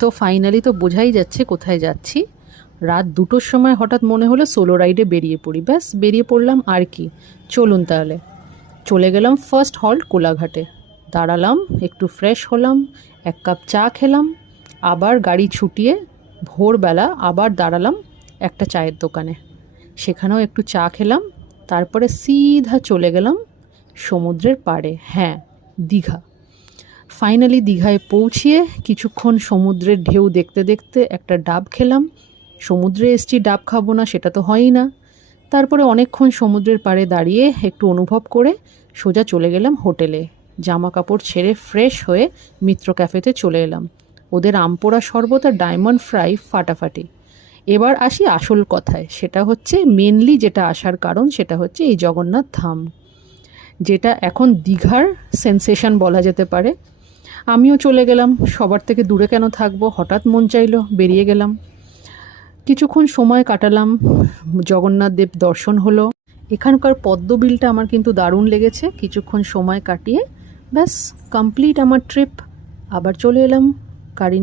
তো ফাইনালি তো বোঝাই যাচ্ছে কোথায় যাচ্ছি। রাত 2টোর সময় হঠাৎ মনে হলো সোলো রাইডে বেরিয়ে পড়ি। ব্যাস বেরিয়ে পড়লাম আর কি। চলুন তাহলে। চলে গেলাম ফার্স্ট হল্ট কোলাঘাটে। দাঁড়ালাম, একটু ফ্রেশ হলাম, 1 কাপ চা খেলাম, আবার গাড়ি ছুটিয়ে ভোরবেলা আবার দাঁড়ালাম একটা চায়ের দোকানে। সেখানেও একটু চা খেলাম, তারপরে সিধা চলে গেলাম সমুদ্রের পাড়ে, হ্যাঁ, দীঘা। ফাইনালি দীঘায় পৌঁছিয়ে কিছুক্ষণ সমুদ্রের ঢেউ দেখতে দেখতে একটা ডাব খেলাম। সমুদ্রে এসছি, ডাব খাবো না সেটা তো হয়ই না। তারপরে অনেকক্ষণ সমুদ্রের পাড়ে দাঁড়িয়ে একটু অনুভব করে সোজা চলে গেলাম হোটেলে। জামা কাপড় ছেড়ে ফ্রেশ হয়ে মিত্র ক্যাফেতে চলে এলাম। ওদের আমপোড়া শরবত আর ডায়মন্ড ফ্রাই ফাটাফাটি। এবার আসি আসল কথায়, সেটা হচ্ছে মেনলি যেটা আসার কারণ, সেটা হচ্ছে এই জগন্নাথ ধাম, যেটা এখন দীঘার সেন্সেশন বলা যেতে পারে। আমিও চলে গেলাম, সবার থেকে দূরে কেন থাকবো, হঠাৎ মন চাইলো, বেরিয়ে গেলাম। কিছুক্ষণ সময় কাটালাম, জগন্নাথ দেব দর্শন হলো। এখানকার পদ্মবিলটা আমার কিন্তু দারুণ লেগেছে। কিছুক্ষণ সময় কাটিয়ে ব্যাস কমপ্লিট আমার ট্রিপ। আবার চলে এলাম গাড়ি